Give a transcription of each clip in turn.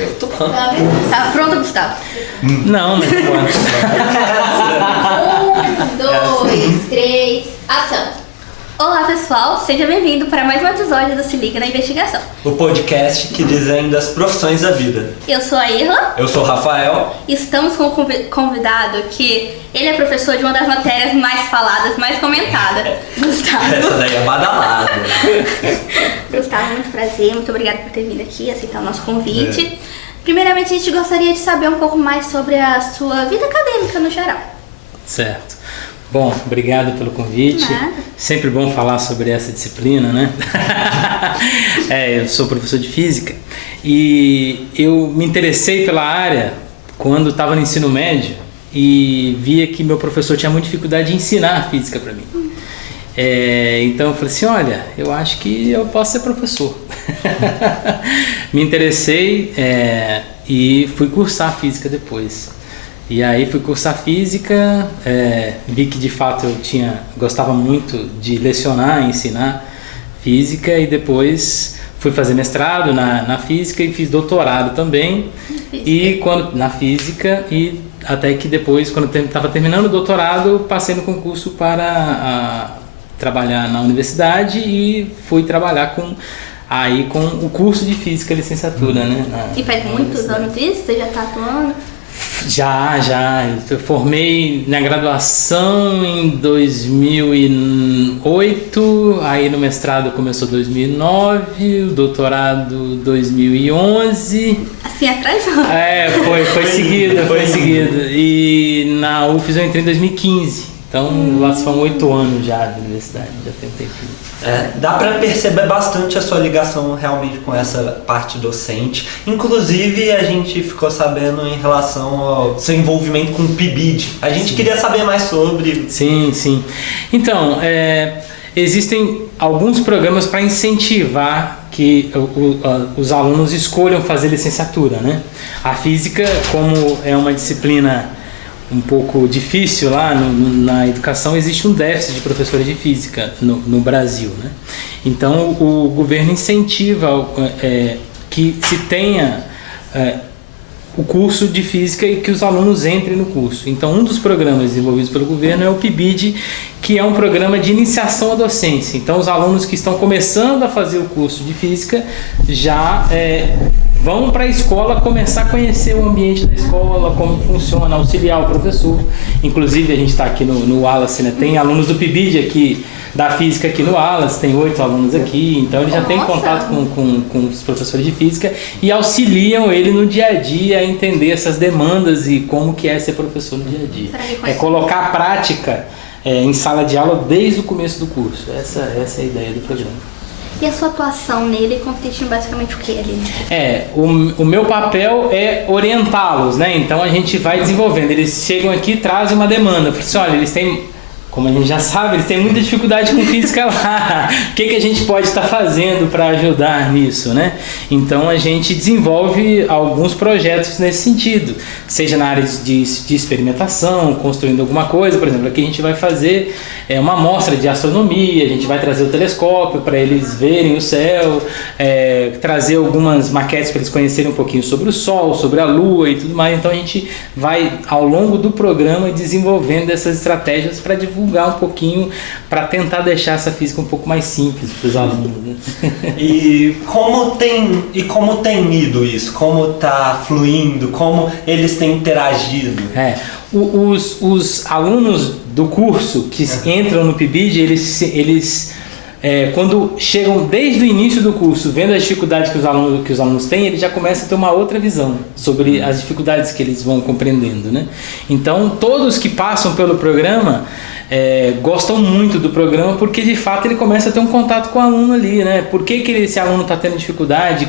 Eu tô. Tá pronto, Gustavo? Não, mas pode. 1, 2, 3, ação! Olá pessoal, seja bem-vindo para mais um episódio do Se Liga na Investigação. O podcast que desenha as profissões da vida. Eu sou a Irla. Eu sou o Rafael. E estamos com um convidado que ele é professor de uma das matérias mais faladas, mais comentadas. Gustavo. Essa daí é badalada. Gustavo, muito prazer, muito obrigada por ter vindo aqui, aceitar o nosso convite. Primeiramente, a gente gostaria de saber um pouco mais sobre a sua vida acadêmica no geral. Certo. Bom, obrigado pelo convite. Sempre bom falar sobre essa disciplina, né? Eu sou professor de física e eu me interessei pela área quando estava no ensino médio e via que meu professor tinha muita dificuldade de ensinar física para mim. Então eu falei assim, olha, eu acho que eu posso ser professor. Me interessei e fui cursar física depois. E aí fui cursar física, vi que de fato eu gostava muito de lecionar, ensinar física e depois fui fazer mestrado na física e fiz doutorado também na física e até que depois, quando estava terminando o doutorado, passei no concurso para trabalhar na universidade e fui trabalhar com o curso de física licenciatura, né? E faz muitos anos isso? Você já está atuando? Já. Eu formei na graduação em 2008, aí no mestrado começou 2009, o doutorado 2011. Assim, atrás não. Foi seguido. E na UFES eu entrei em 2015. Então, lá são 8 anos já de universidade, já tem um tempinho. Dá para perceber bastante a sua ligação realmente com essa parte docente. Inclusive, a gente ficou sabendo em relação ao seu envolvimento com o PIBID. A gente queria saber mais sobre. Sim. Então, existem alguns programas para incentivar que os alunos escolham fazer licenciatura, né? A física, como é uma disciplina um pouco difícil lá na educação, existe um déficit de professores de física no Brasil, né? Então o governo incentiva que se tenha o curso de física e que os alunos entrem no curso. Então um dos programas desenvolvidos pelo governo é o PIBID, que é um programa de iniciação à docência. Então os alunos que estão começando a fazer o curso de física já vão para a escola começar a conhecer o ambiente da escola, como funciona, auxiliar o professor. Inclusive a gente está aqui no Wallace, né? Tem alunos do PIBID aqui, da física aqui no Wallace, tem 8 alunos aqui, então ele já tem contato com os professores de física e auxiliam ele no dia a dia a entender essas demandas e como que é ser professor no dia a dia. Colocar a prática em sala de aula desde o começo do curso. Essa é a ideia do programa. E a sua atuação nele consiste em basicamente o que ali? O meu papel é orientá-los, né? Então a gente vai desenvolvendo. Eles chegam aqui e trazem uma demanda. Assim, olha, eles têm, como a gente já sabe, eles têm muita dificuldade com física lá. O que a gente pode estar fazendo para ajudar nisso, né? Então a gente desenvolve alguns projetos nesse sentido, seja na área de experimentação, construindo alguma coisa. Por exemplo, aqui a gente vai fazer uma amostra de astronomia, a gente vai trazer o telescópio para eles verem o céu, trazer algumas maquetes para eles conhecerem um pouquinho sobre o Sol, sobre a Lua e tudo mais. Então a gente vai, ao longo do programa, desenvolvendo essas estratégias para divulgar um pouquinho, para tentar deixar essa física um pouco mais simples para os alunos, né? E como tem ido isso? Como está fluindo? Como eles têm interagido? Os alunos do curso que entram no PIBID, eles quando chegam desde o início do curso, vendo as dificuldades que os alunos têm, eles já começam a ter uma outra visão sobre as dificuldades que eles vão compreendendo, né? Então, todos que passam pelo programa gostam muito do programa, porque de fato ele começa a ter um contato com o aluno ali, né? Por que esse aluno está tendo dificuldade?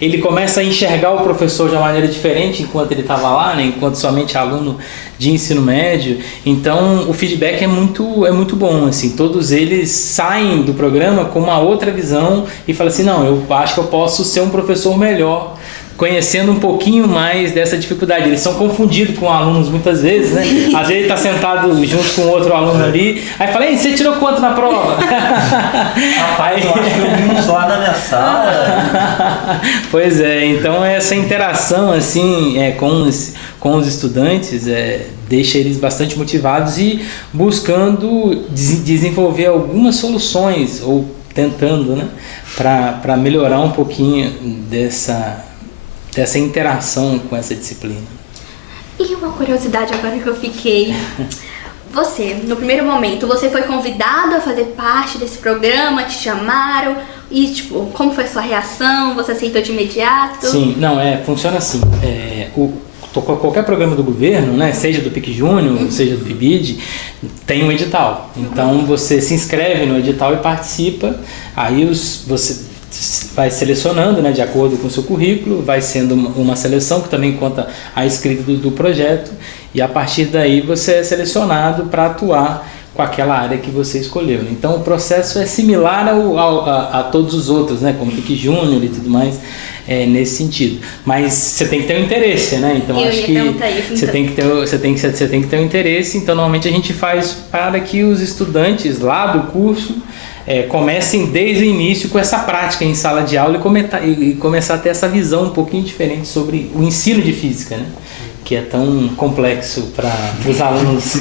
Ele começa a enxergar o professor de uma maneira diferente enquanto ele estava lá, né? Enquanto somente aluno de ensino médio. Então o feedback é muito bom, assim. Todos eles saem do programa com uma outra visão e falam assim, não, eu acho que eu posso ser um professor melhor conhecendo um pouquinho mais dessa dificuldade. Eles são confundidos com alunos muitas vezes, né? Às vezes está sentado junto com outro aluno ali, aí fala, ei, você tirou quanto na prova? Rapaz, eu acho que eu vi uns lá na minha sala. Pois é, então essa interação assim com os estudantes deixa eles bastante motivados e buscando desenvolver algumas soluções ou tentando, né, para melhorar um pouquinho dessa interação com essa disciplina. E uma curiosidade agora que eu fiquei. Você, no primeiro momento, você foi convidado a fazer parte desse programa, te chamaram e, tipo, como foi a sua reação? Você aceitou de imediato? Sim, não, funciona assim. Qualquer programa do governo, né, seja do PIC Júnior, seja do PIBID, tem um edital. Então você se inscreve no edital e participa, aí você vai selecionando, né, de acordo com o seu currículo, vai sendo uma seleção que também conta a escrita do projeto, e a partir daí você é selecionado para atuar com aquela área que você escolheu. Então o processo é similar a todos os outros, né, como PIC Júnior e tudo mais, nesse sentido. Mas você tem que ter um interesse, né? Então acho que você tem que ter um interesse. Então normalmente a gente faz para que os estudantes lá do curso comecem desde o início com essa prática em sala de aula e começar a ter essa visão um pouquinho diferente sobre o ensino de física, né? Que é tão complexo para os alunos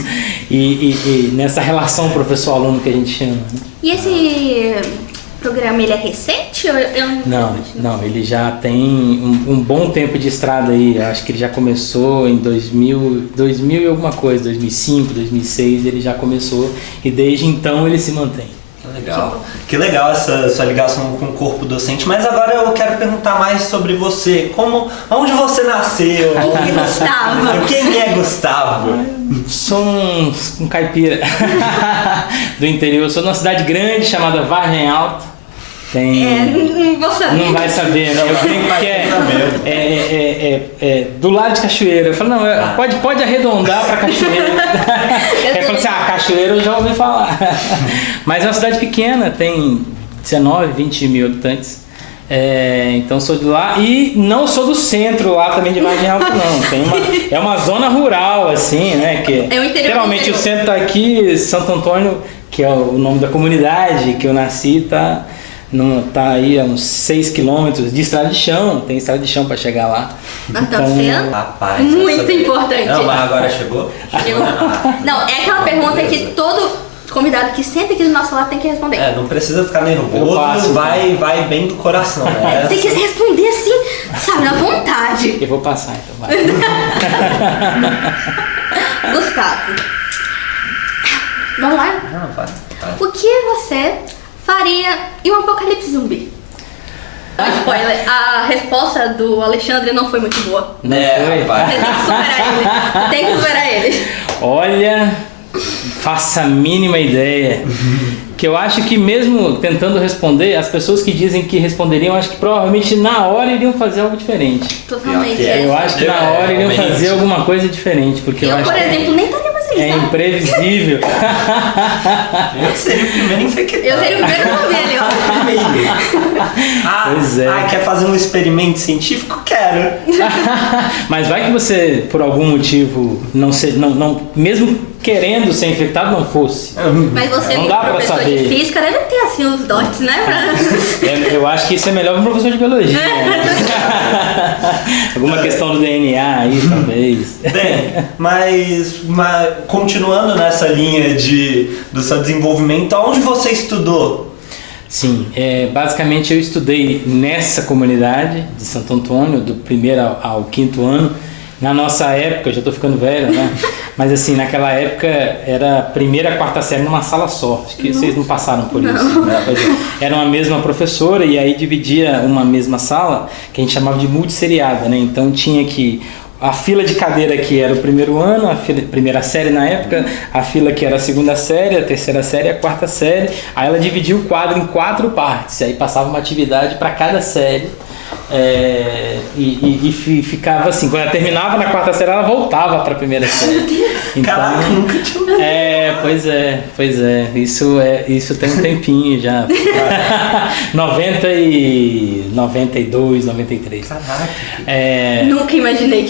e nessa relação professor-aluno que a gente chama, né? E esse programa, ele é recente? Não, ele já tem um bom tempo de estrada aí. Eu acho que ele já começou em 2000 e alguma coisa, 2005, 2006 ele já começou e desde então ele se mantém. Legal. Que legal essa sua ligação com o corpo docente. Mas agora eu quero perguntar mais sobre você. Onde você nasceu? Quem é Gustavo? Quem é Gustavo? Sou um caipira do interior. Sou de uma cidade grande chamada Vargem Alta. Não vou saber. Não vai saber, né? Eu brinco que é do lado de Cachoeira. Eu falo, não, pode arredondar para Cachoeira. Aí fala assim, Cachoeira eu já ouvi falar. Mas é uma cidade pequena, tem 19, 20 mil habitantes. Então sou de lá e não sou do centro lá também de Vargem Alta, não. É uma zona rural, assim, né? Que geralmente o centro tá aqui, Santo Antônio, que é o nome da comunidade que eu nasci, tá aí a uns 6 quilômetros de estrada de chão, tem estrada de chão para chegar lá. Então, rapaz, muito importante. Não, mas agora chegou? Chegou. Não, é aquela pergunta que todo convidado que senta aqui do nosso lado tem que responder. Não precisa ficar nervoso, vai bem do coração, né? Tem que responder assim, sabe, na vontade. Eu vou passar então, vai. Gustavo, vamos lá? Vai. O que você faria em um apocalipse zumbi? Spoiler, a resposta do Alexandre não foi muito boa. Rapaz. Você tem que superar ele. Olha, faça a mínima ideia. Que eu acho que mesmo tentando responder, as pessoas que dizem que responderiam, acho que provavelmente na hora iriam fazer algo diferente. Totalmente. Eu acho que na hora iriam fazer alguma coisa diferente, porque eu acho por exemplo, nem estaria mais feliz. É imprevisível. Eu seria o primeiro infectado. Eu seria o primeiro a ver ali, ó. Pois é. Quer fazer um experimento científico? Quero. Mas vai que você, por algum motivo, não mesmo querendo ser infectado, não fosse. Mas você, não como dá pra professor saber. de física, deve ter assim os dotes, né? Eu acho que isso é melhor para um professor de biologia. Alguma questão do DNA aí, talvez. Bem, mas continuando nessa linha do seu desenvolvimento, onde você estudou? Sim, basicamente eu estudei nessa comunidade de Santo Antônio, do primeiro ao quinto ano. Na nossa época, eu já estou ficando velho, né? Mas assim, naquela época era a primeira e a quarta série numa sala só. Acho que vocês não passaram por isso, né? Era uma mesma professora e aí dividia uma mesma sala que a gente chamava de multisseriada, né? Então tinha que a fila de cadeira que era o primeiro ano, primeira série na época, a fila que era a segunda série, a terceira série e a quarta série. Aí ela dividia o quadro em 4 partes, aí passava uma atividade para cada série. ficava assim, quando ela terminava na quarta série, ela voltava para a primeira série. Então, caraca, nunca tinha ouvido. Pois é, isso tem um tempinho já. 92, 93. Caraca. Nunca imaginei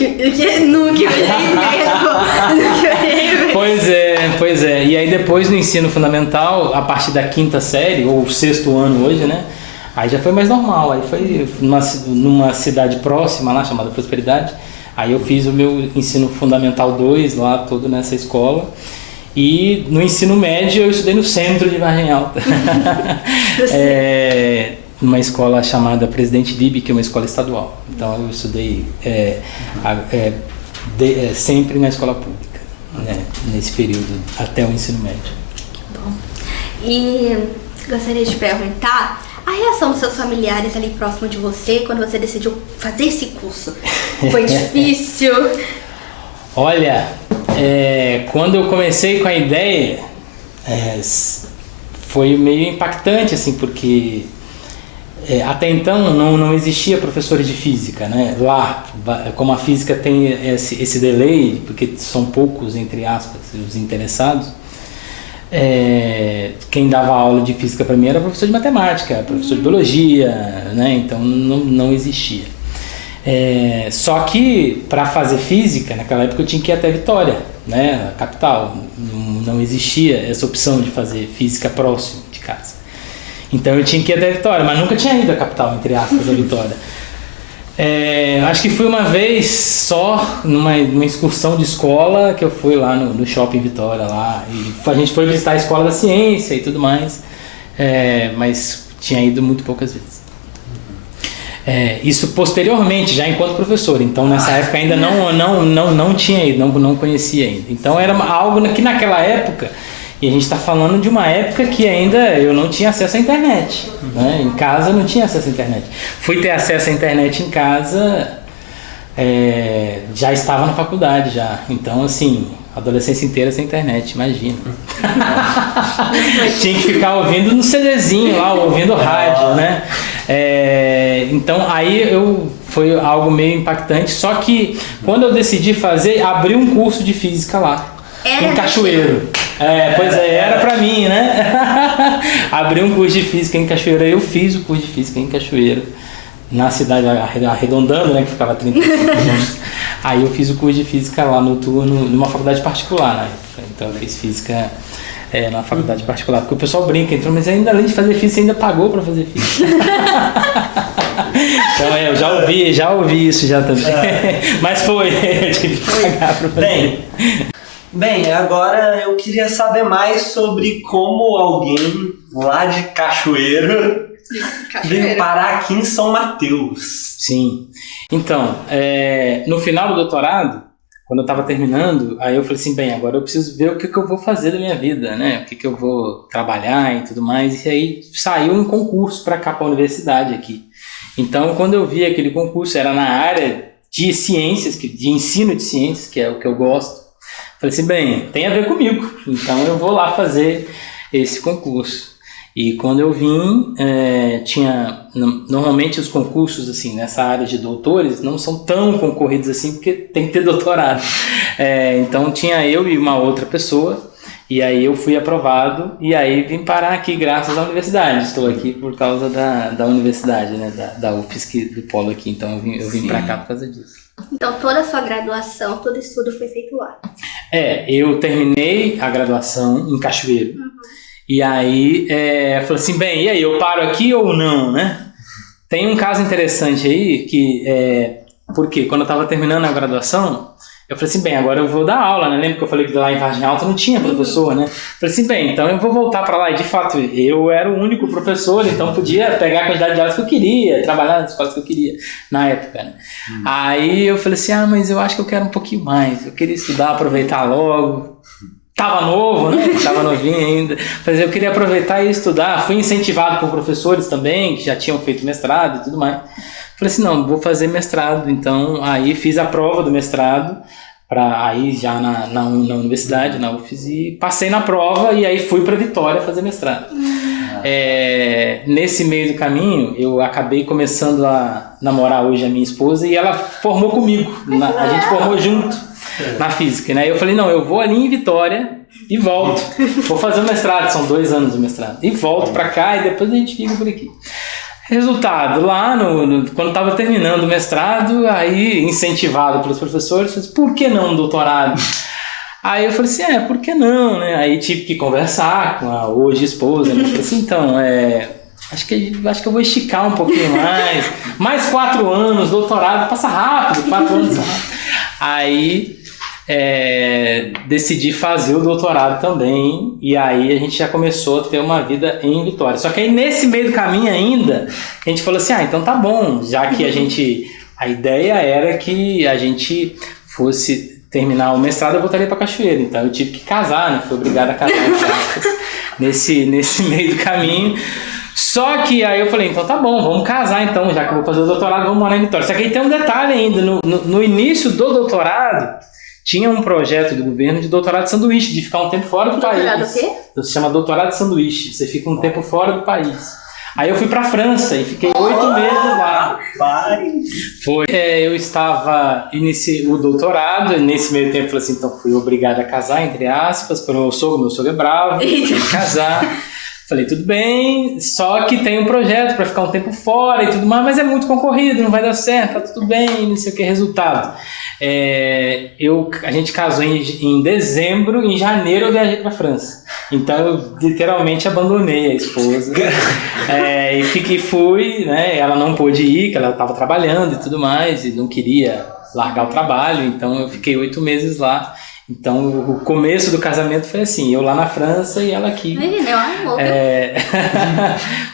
nunca imaginei mesmo. Pois é. E aí depois no ensino fundamental, a partir da quinta série, ou sexto ano hoje, né? Aí já foi mais normal, aí foi numa cidade próxima lá, chamada Prosperidade. Aí eu fiz o meu ensino fundamental 2 lá, todo nessa escola. E no ensino médio eu estudei no centro de Vargem Alta. Numa escola chamada Presidente Dib, que é uma escola estadual. Então eu estudei sempre na escola pública, né, nesse período, até o ensino médio. Bom. E gostaria de perguntar a reação dos seus familiares ali próximo de você quando você decidiu fazer esse curso. Foi difícil? Olha, quando eu comecei com a ideia, foi meio impactante, assim, porque até então não existia professores de física, né? Lá, como a física tem esse delay, porque são poucos, entre aspas, os interessados, quem dava aula de física para mim era professor de matemática, professor de biologia, né? Então não existia. Só que para fazer física, naquela época eu tinha que ir até Vitória, né? A capital. Não existia essa opção de fazer física próximo de casa. Então eu tinha que ir até Vitória, mas nunca tinha ido à capital, entre aspas, a Vitória. Acho que fui uma vez só numa excursão de escola que eu fui lá no Shopping Vitória lá, e a gente foi visitar a Escola da Ciência e tudo mais, mas tinha ido muito poucas vezes. Isso posteriormente, já enquanto professor, então nessa época ainda não tinha ido, não conhecia ainda. Então era algo que naquela época, e a gente está falando de uma época que ainda eu não tinha acesso à internet, né? Em casa eu não tinha acesso à internet. Fui ter acesso à internet em casa, já estava na faculdade já. Então, assim, adolescência inteira sem internet, imagina. Tinha que ficar ouvindo no CDzinho lá, ouvindo rádio, né? Então, aí foi algo meio impactante. Só que quando eu decidi fazer, abri um curso de física lá. Em Cachoeiro. Era pra mim, né? Abri um curso de física em Cachoeiro. Aí eu fiz o curso de física em Cachoeiro, na cidade, arredondando, né? Que ficava 35 quilômetros. Aí eu fiz o curso de física lá numa faculdade particular na época. Então eu fiz física na faculdade particular. Porque o pessoal brinca, então, mas ainda além de fazer física, você ainda pagou pra fazer física. Então eu já ouvi isso já também. Mas eu tive que pagar pra fazer. Bem, agora eu queria saber mais sobre como alguém lá de Cachoeiro veio parar aqui em São Mateus. Sim. Então, no final do doutorado, quando eu estava terminando, aí eu falei assim, bem, agora eu preciso ver o que eu vou fazer da minha vida, né? O que eu vou trabalhar e tudo mais. E aí saiu um concurso para cá, para a universidade aqui. Então, quando eu vi aquele concurso, era na área de ciências, de ensino de ciências, que é o que eu gosto. Falei assim, bem, tem a ver comigo, então eu vou lá fazer esse concurso. E quando eu vim, normalmente os concursos assim, nessa área de doutores não são tão concorridos assim, porque tem que ter doutorado. Então tinha eu e uma outra pessoa, e aí eu fui aprovado, e aí vim parar aqui graças à universidade. Estou aqui por causa da universidade, né, da UFSC, do polo aqui, então eu vim para cá por causa disso. Então toda a sua graduação, todo estudo foi feito lá? Eu terminei a graduação em Cachoeiro. E aí, falei assim, bem, e aí, eu paro aqui ou não, né? Tem um caso interessante aí, porque quando eu estava terminando a graduação, eu falei assim, bem, agora eu vou dar aula, né? Lembra que eu falei que lá em Vargem Alta não tinha professor, né? Falei assim, bem, então eu vou voltar para lá. E de fato, eu era o único professor, então podia pegar a quantidade de aulas que eu queria, trabalhar nas escolas que eu queria na época, né? Aí eu falei assim, mas eu acho que eu quero um pouquinho mais, eu queria estudar, aproveitar logo. Tava novo, né? Tava novinho ainda. Mas eu queria aproveitar e estudar. Fui incentivado por professores também, que já tinham feito mestrado e tudo mais. Falei assim, não, vou fazer mestrado. Então, aí fiz a prova do mestrado, aí já na universidade, na UFS, e passei na prova e aí fui para Vitória fazer mestrado. Nesse meio do caminho, eu acabei começando a namorar hoje a minha esposa e ela formou comigo. A gente formou junto na física, né? Eu falei, não, eu vou ali em Vitória e volto. Vou fazer o mestrado, são 2 anos o mestrado. E volto pra cá e depois a gente fica por aqui. Resultado, lá quando estava terminando o mestrado, aí incentivado pelos professores, falei, por que não um doutorado? Aí eu falei assim, por que não, né? Aí tive que conversar com a hoje esposa, né? Eu falei assim, então, acho que eu vou esticar um pouquinho mais 4 anos, doutorado, passa rápido, 4 anos passa rápido. Aí decidi fazer o doutorado também, e aí a gente já começou a ter uma vida em Vitória. Só que aí nesse meio do caminho ainda, a gente falou assim, então tá bom, já que a ideia era que a gente fosse terminar o mestrado, eu voltaria para Cachoeira, então eu tive que casar, né? Fui obrigado a casar nesse meio do caminho. Só que aí eu falei, então tá bom, vamos casar então, já que eu vou fazer o doutorado, vamos morar em Vitória. Só que aí tem um detalhe ainda, no início do doutorado, tinha um projeto do governo de doutorado de sanduíche, de ficar um tempo fora do país. Doutorado o quê? Se chama doutorado de sanduíche, você fica um tempo fora do país. Aí eu fui pra França e fiquei 8 meses lá. Eu iniciei o doutorado, e nesse meio tempo eu falei assim, então fui obrigado a casar, entre aspas, pelo meu sogro é bravo, tive que casar. Falei, tudo bem, só que tem um projeto para ficar um tempo fora e tudo mais, mas é muito concorrido, não vai dar certo, tá tudo bem, não sei o que, resultado. A gente casou em dezembro, em janeiro eu viajei para França. Então eu literalmente abandonei a esposa e fui, né? Ela não pôde ir, que ela estava trabalhando e tudo mais, e não queria largar o trabalho, então eu fiquei 8 meses lá. Então o começo do casamento foi assim, eu lá na França e ela aqui. Meu amor.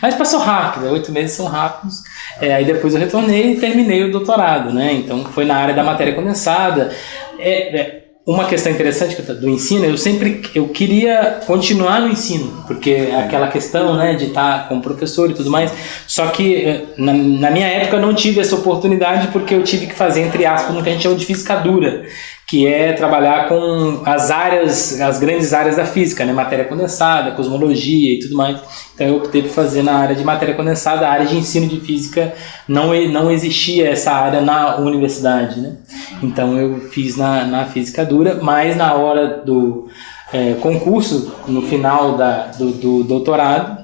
Mas passou rápido, 8 meses são rápidos. Aí depois eu retornei e terminei o doutorado, né? Então foi na área da matéria condensada. Uma questão interessante do ensino, eu queria continuar no ensino, porque aquela questão, né, de estar como professor e tudo mais, só que na minha época eu não tive essa oportunidade porque eu tive que fazer, entre aspas, no que a gente chama de física dura, que é trabalhar com as grandes áreas da física, né, matéria condensada, cosmologia e tudo mais. Então eu optei por fazer na área de matéria condensada, a área de ensino de física não existia essa área na universidade, né? Então eu fiz na física dura, mas na hora do concurso, no final do doutorado,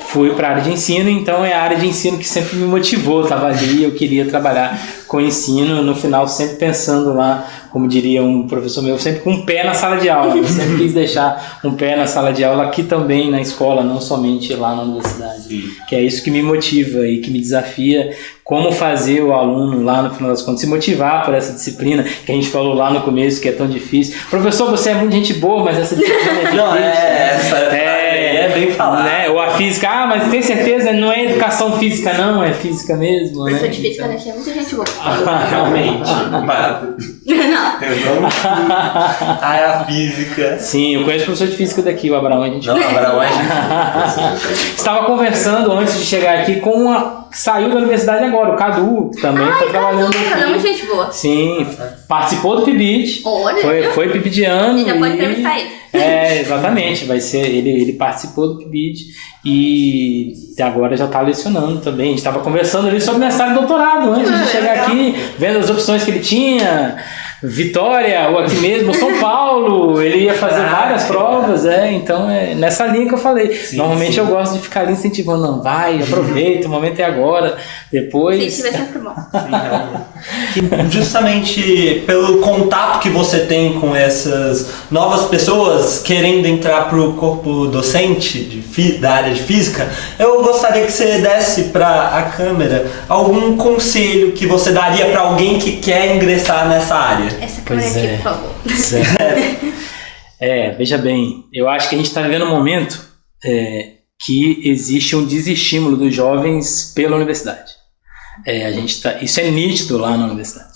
fui para a área de ensino, então é a área de ensino que sempre me motivou, estava ali, eu queria trabalhar com ensino, no final sempre pensando lá, como diria um professor meu, sempre com um pé na sala de aula, eu sempre quis deixar um pé na sala de aula aqui também na escola, não somente lá na universidade, que é isso que me motiva e que me desafia, como fazer o aluno lá no final das contas se motivar por essa disciplina que a gente falou lá no começo que é tão difícil. Professor, você é muito gente boa, mas essa disciplina é difícil. Não, é bem falado. Né? Ou a física, mas tem certeza, não é educação física não, é física mesmo. Professor de física daqui é muita gente boa. Realmente. Não. É a física. Sim, eu conheço o professor de física daqui, o Abraão. Abraão Estava conversando antes de chegar aqui com saiu da universidade agora, o Cadu também está trabalhando aqui. Cadu é muito gente boa. Sim, participou do PIBID. Olha, foi PIBIdiano. Já pode entrevistar ele. Exatamente, vai ser, ele participou do PIBID e agora já está lecionando também. A gente estava conversando ali sobre mestrado e doutorado antes de chegar aqui, vendo as opções que ele tinha. Vitória, ou aqui mesmo, São Paulo, ele ia fazer várias provas, então é nessa linha que eu falei. Normalmente eu gosto de ficar ali incentivando, não, vai, aproveita, o momento é agora, depois... Sim, vai ser sempre bom. Justamente pelo contato que você tem com essas novas pessoas querendo entrar para o corpo docente da área de física, eu gostaria que você desse para a câmera algum conselho que você daria para alguém que quer ingressar nessa área. Essa câmera aqui, por favor. Veja bem, eu acho que a gente está vivendo um momento que existe um desestímulo dos jovens pela universidade. Isso é nítido lá na universidade.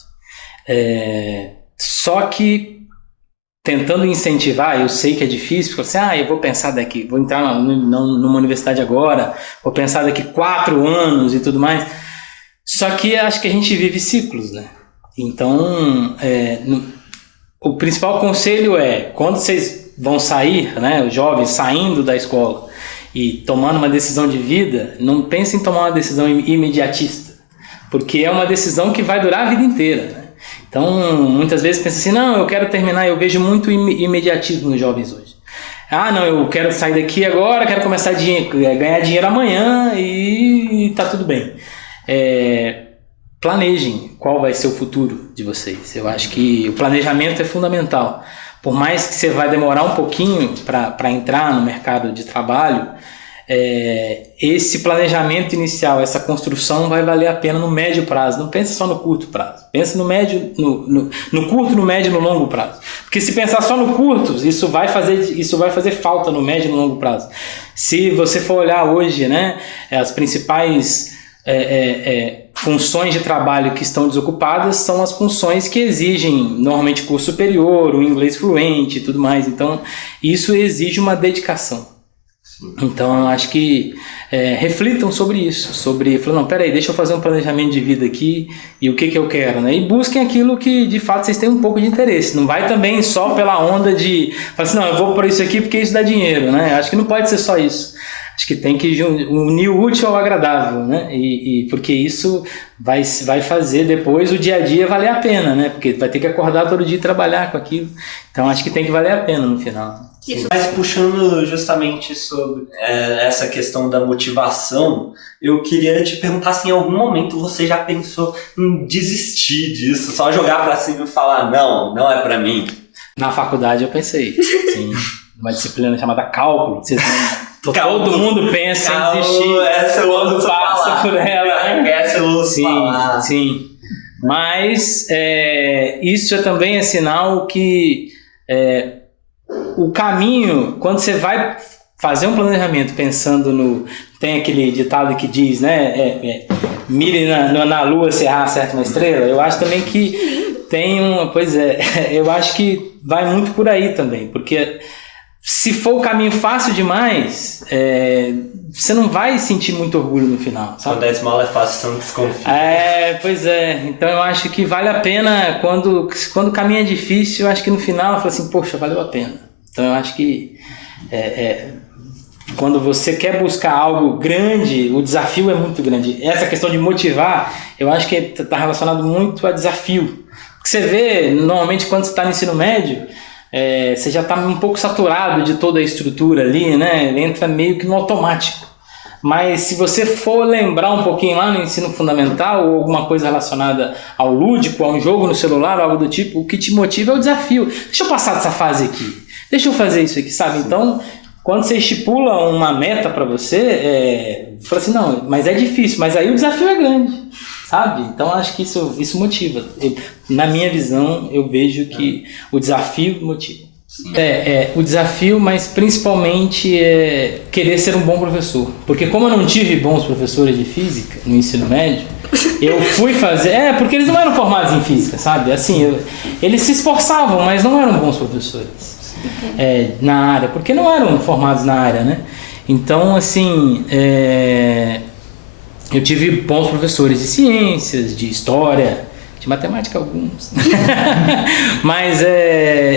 Só que tentando incentivar, eu sei que é difícil, porque eu vou pensar vou entrar numa universidade agora, vou pensar daqui 4 anos e tudo mais. Só que acho que a gente vive ciclos, né? Então, o principal conselho é, quando vocês vão sair, né, os jovens saindo da escola e tomando uma decisão de vida, não pense em tomar uma decisão imediatista, porque é uma decisão que vai durar a vida inteira, né? Então, muitas vezes pensa assim, não, eu quero terminar, eu vejo muito imediatismo nos jovens hoje. Ah, não, eu quero sair daqui agora, quero começar a ganhar dinheiro amanhã e tá tudo bem. Planejem qual vai ser o futuro de vocês. Eu acho que o planejamento é fundamental. Por mais que você vai demorar um pouquinho para entrar no mercado de trabalho, esse planejamento inicial, essa construção vai valer a pena no médio prazo. Não pensa só no curto prazo. Pensa no médio, no curto, no médio e no longo prazo. Porque se pensar só no curto, isso vai fazer falta no médio e no longo prazo. Se você for olhar hoje, né, as principais funções de trabalho que estão desocupadas são as funções que exigem normalmente curso superior, o inglês fluente e tudo mais. Então, isso exige uma dedicação. Então, eu acho que reflitam sobre isso, não, peraí, deixa eu fazer um planejamento de vida aqui e o que eu quero, né? E busquem aquilo que, de fato, vocês têm um pouco de interesse. Não vai também só pela onda de, falar assim, não, eu vou por isso aqui porque isso dá dinheiro, né? Acho que não pode ser só isso. Acho que tem que unir o útil ao agradável, né? E porque isso vai fazer depois o dia a dia valer a pena, né? Porque vai ter que acordar todo dia e trabalhar com aquilo. Então, acho que tem que valer a pena no final. Isso. Mas puxando justamente sobre essa questão da motivação, eu queria te perguntar se em algum momento você já pensou em desistir disso, só jogar pra cima e falar, não é pra mim. Na faculdade eu pensei, sim. Uma disciplina chamada cálculo. Todo mundo pensa em desistir. Essa eu ouço falar. Por ela, né? Essa eu ouço falar. Sim. Mas isso também é sinal que o caminho, quando você vai fazer um planejamento pensando no... Tem aquele ditado que diz, né? Mire na lua se errar, acerta uma estrela. Eu acho também que tem uma... Pois eu acho que vai muito por aí também. Porque se for o caminho fácil demais, você não vai sentir muito orgulho no final, sabe? Quando a esmola é fácil, você não desconfia. Pois é. Então eu acho que vale a pena, quando o caminho é difícil, eu acho que no final eu falo assim, poxa, valeu a pena. Então eu acho que quando você quer buscar algo grande, o desafio é muito grande. Essa questão de motivar, eu acho que está relacionado muito a desafio. Porque você vê, normalmente quando você está no ensino médio, você já está um pouco saturado de toda a estrutura ali, né? Entra meio que no automático. Mas se você for lembrar um pouquinho lá no ensino fundamental ou alguma coisa relacionada ao lúdico, a um jogo no celular, algo do tipo, o que te motiva é o desafio. Deixa eu passar dessa fase aqui. Deixa eu fazer isso aqui, sabe? Então, quando você estipula uma meta para você, fala assim, não, mas é difícil, mas aí o desafio é grande, sabe? Então, acho que isso motiva. Na minha visão, eu vejo que o desafio motiva. O desafio, mas principalmente querer ser um bom professor. Porque como eu não tive bons professores de física no ensino médio, eu fui fazer... porque eles não eram formados em física, sabe? Assim, eles se esforçavam, mas não eram bons professores na área, porque não eram formados na área, né? Então, assim, eu tive bons professores de ciências, de história, de matemática alguns. Mas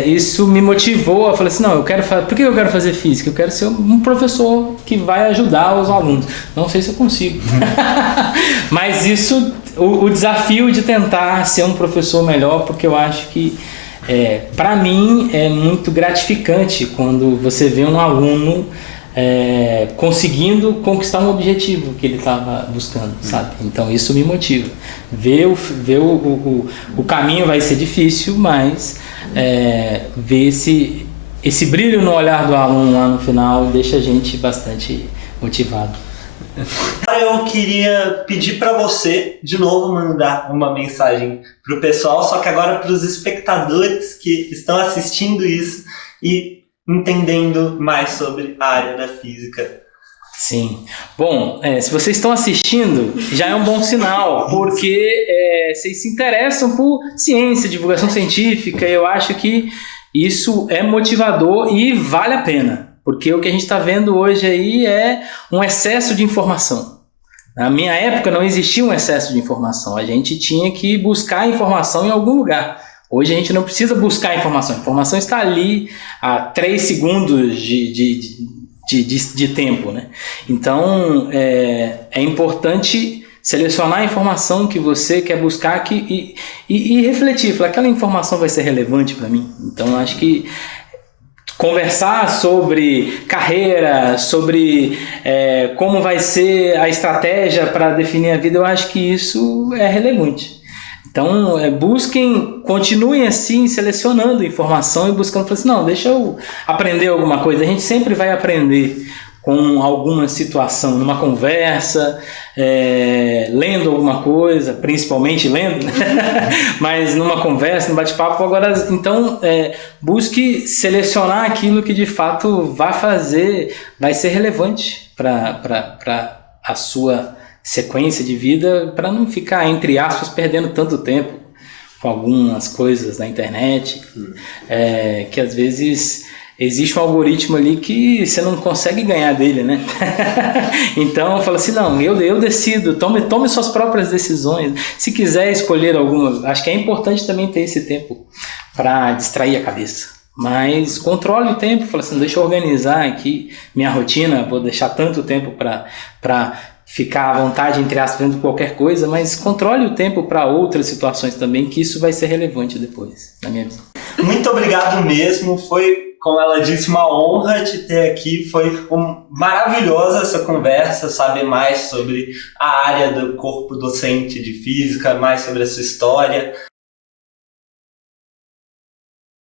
isso me motivou a falar assim, não, por que eu quero fazer física? Eu quero ser um professor que vai ajudar os alunos. Não sei se eu consigo. Mas isso, o desafio de tentar ser um professor melhor, porque eu acho que para mim é muito gratificante quando você vê um aluno conseguindo conquistar um objetivo que ele estava buscando, sabe? Então isso me motiva. Ver o caminho vai ser difícil, mas ver esse brilho no olhar do aluno lá no final deixa a gente bastante motivado. Eu queria pedir para você, de novo, mandar uma mensagem pro pessoal, só que agora para os espectadores que estão assistindo isso e entendendo mais sobre a área da física. Sim. Bom, se vocês estão assistindo, já é um bom sinal, porque vocês se interessam por ciência, divulgação científica, e eu acho que isso é motivador e vale a pena. Porque o que a gente está vendo hoje aí é um excesso de informação. Na minha época não existia um excesso de informação. A gente tinha que buscar informação em algum lugar. Hoje a gente não precisa buscar informação. A informação está ali a 3 segundos de tempo, né? Então, é importante selecionar a informação que você quer buscar e refletir, falar, aquela informação vai ser relevante para mim. Então, eu acho que conversar sobre carreira, sobre como vai ser a estratégia para definir a vida, eu acho que isso é relevante. Então, continuem assim, selecionando informação e buscando, assim, não, deixa eu aprender alguma coisa. A gente sempre vai aprender com alguma situação, numa conversa, lendo alguma coisa, principalmente lendo, mas numa conversa, num bate-papo. Agora, então, busque selecionar aquilo que de fato vai ser relevante para a sua sequência de vida, para não ficar, entre aspas, perdendo tanto tempo com algumas coisas na internet, que às vezes existe um algoritmo ali que você não consegue ganhar dele, né? Então eu falo assim, não, eu decido, tome suas próprias decisões. Se quiser escolher alguma, acho que é importante também ter esse tempo para distrair a cabeça. Mas controle o tempo, fala assim, deixa eu organizar aqui minha rotina, vou deixar tanto tempo para ficar à vontade, entre aspas, fazendo qualquer coisa, mas controle o tempo para outras situações também, que isso vai ser relevante depois, na minha visão. Muito obrigado mesmo, foi, como ela disse, uma honra te ter aqui, foi maravilhosa essa conversa, saber mais sobre a área do corpo docente de física, mais sobre a sua história.